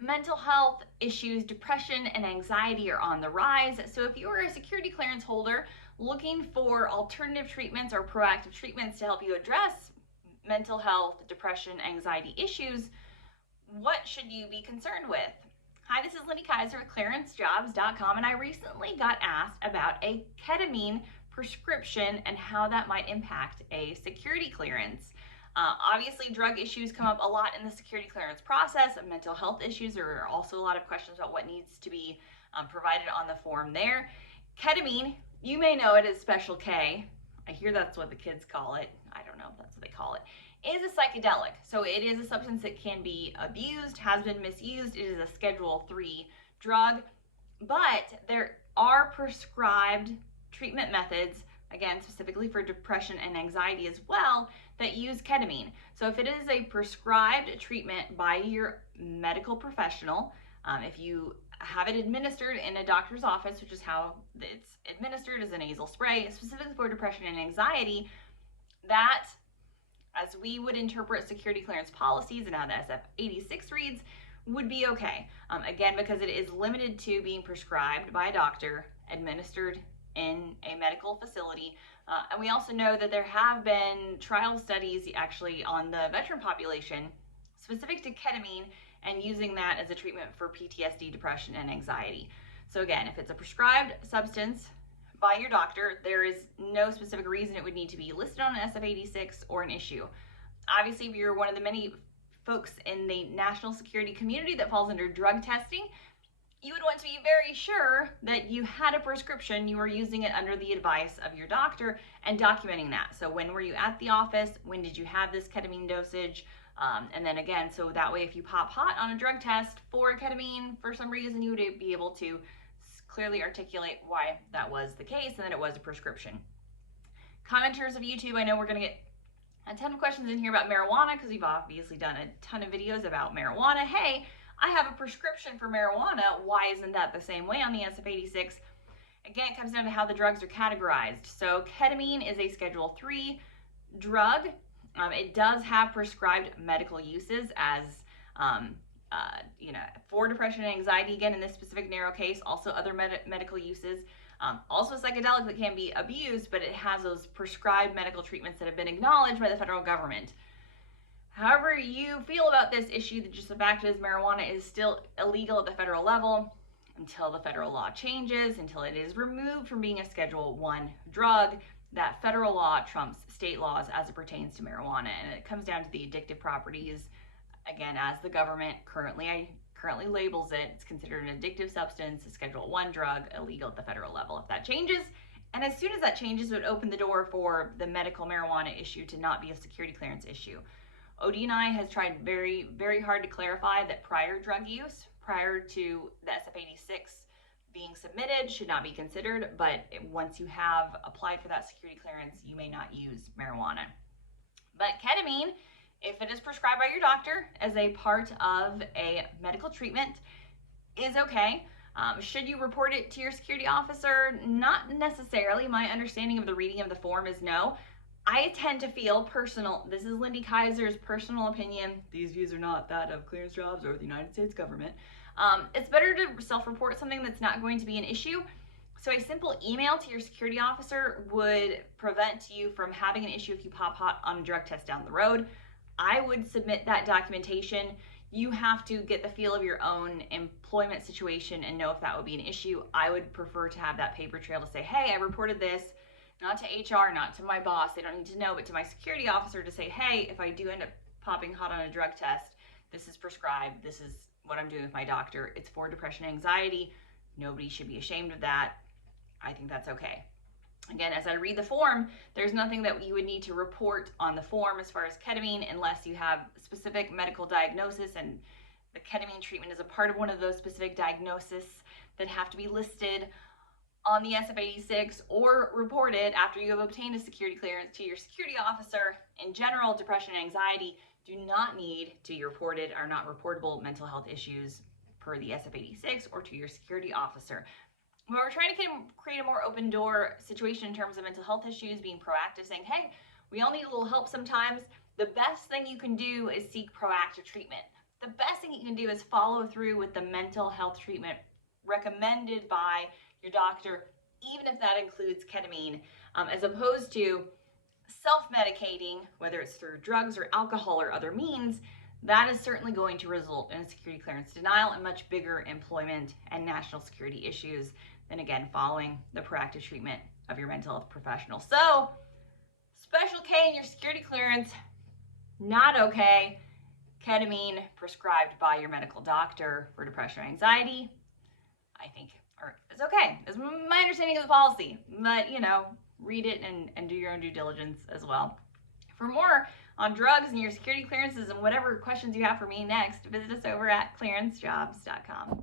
Mental health issues, depression and anxiety are on the rise. So if you are a security clearance holder looking for alternative treatments or proactive treatments to help you address mental health, depression, anxiety issues, what should you be concerned with? Hi, this is Lindy Kaiser with clearancejobs.com, and I recently got asked about a ketamine prescription and how that might impact a security clearance. Obviously, drug issues come up a lot in the security clearance process. Mental health issues are also a lot of questions about what needs to be provided on the form there. Ketamine, you may know it as Special K. I hear that's what the kids call it. I don't know if that's what they call it. Is a psychedelic. So it is a substance that can be abused, has been misused. It is a Schedule 3 drug, but there are prescribed treatment methods, again, specifically for depression and anxiety as well, that use ketamine. So if it is a prescribed treatment by your medical professional, if you have it administered in a doctor's office, which is how it's administered as a nasal spray, specifically for depression and anxiety, that, as we would interpret security clearance policies and how the SF-86 reads, would be okay. Again, because it is limited to being prescribed by a doctor, administered in a medical facility. And we also know that there have been trial studies actually on the veteran population specific to ketamine and using that as a treatment for PTSD, depression, and anxiety. So again, if it's a prescribed substance by your doctor, there is no specific reason it would need to be listed on an SF-86 or an issue. Obviously, if you're one of the many folks in the national security community that falls under drug testing, you would want to be very sure that you had a prescription, you were using it under the advice of your doctor, and documenting that. So when were you at the office? When did you have this ketamine dosage? And then again, so that way if you pop hot on a drug test for ketamine for some reason, you would be able to clearly articulate why that was the case and that it was a prescription. Commenters of YouTube, I know we're going to get a ton of questions in here about marijuana because we've obviously done a ton of videos about marijuana. Hey, I have a prescription for marijuana. Why isn't that the same way on the SF-86? Again, it comes down to how the drugs are categorized. So ketamine is a Schedule 3 drug. It does have prescribed medical uses as, for depression and anxiety, again, in this specific narrow case, also other medical uses. Also a psychedelic that can be abused, but it has those prescribed medical treatments that have been acknowledged by the federal government. However you feel about this issue, just the fact is marijuana is still illegal at the federal level until the federal law changes, until it is removed from being a Schedule 1 drug. That federal law trumps state laws as it pertains to marijuana, and it comes down to the addictive properties. Again, as the government currently labels it, it's considered an addictive substance, a Schedule 1 drug, illegal at the federal level. If that changes, and as soon as that changes, it would open the door for the medical marijuana issue to not be a security clearance issue. ODNI has tried very, very hard to clarify that prior drug use, prior to the SF-86 being submitted, should not be considered, but once you have applied for that security clearance, you may not use marijuana. But ketamine, if it is prescribed by your doctor as a part of a medical treatment, is okay. Should you report it to your security officer? Not necessarily. My understanding of the reading of the form is no. I tend to feel this is Lindy Kaiser's personal opinion. These views are not that of Clearance Jobs or the United States government. It's better to self-report something that's not going to be an issue. So a simple email to your security officer would prevent you from having an issue if you pop hot on a drug test down the road. I would submit that documentation. You have to get the feel of your own employment situation and know if that would be an issue. I would prefer to have that paper trail to say, hey, I reported this, not to HR, not to my boss, they don't need to know, but to my security officer to say, hey, if I do end up popping hot on a drug test, this is prescribed, this is what I'm doing with my doctor, it's for depression and anxiety, nobody should be ashamed of that. I think that's okay. Again, as I read the form, there's nothing that you would need to report on the form as far as ketamine unless you have specific medical diagnosis, and the ketamine treatment is a part of one of those specific diagnoses that have to be listed on the SF-86 or reported after you have obtained a security clearance to your security officer. In general, depression and anxiety do not need to be reported, are not reportable mental health issues per the SF-86 or to your security officer. But we're trying to create a more open door situation in terms of mental health issues, being proactive, saying, hey, we all need a little help sometimes. The best thing you can do is seek proactive treatment. The best thing you can do is follow through with the mental health treatment recommended by your doctor, even if that includes ketamine, as opposed to self-medicating, whether it's through drugs or alcohol or other means. That is certainly going to result in a security clearance denial and much bigger employment and national security issues than, again, following the proactive treatment of your mental health professional. So, Special K in your security clearance, not okay. Ketamine prescribed by your medical doctor for depression or anxiety, I think is okay. Is my understanding of the policy. But, read it and do your own due diligence as well. For more on drugs and your security clearances and whatever questions you have for me next, visit us over at clearancejobs.com.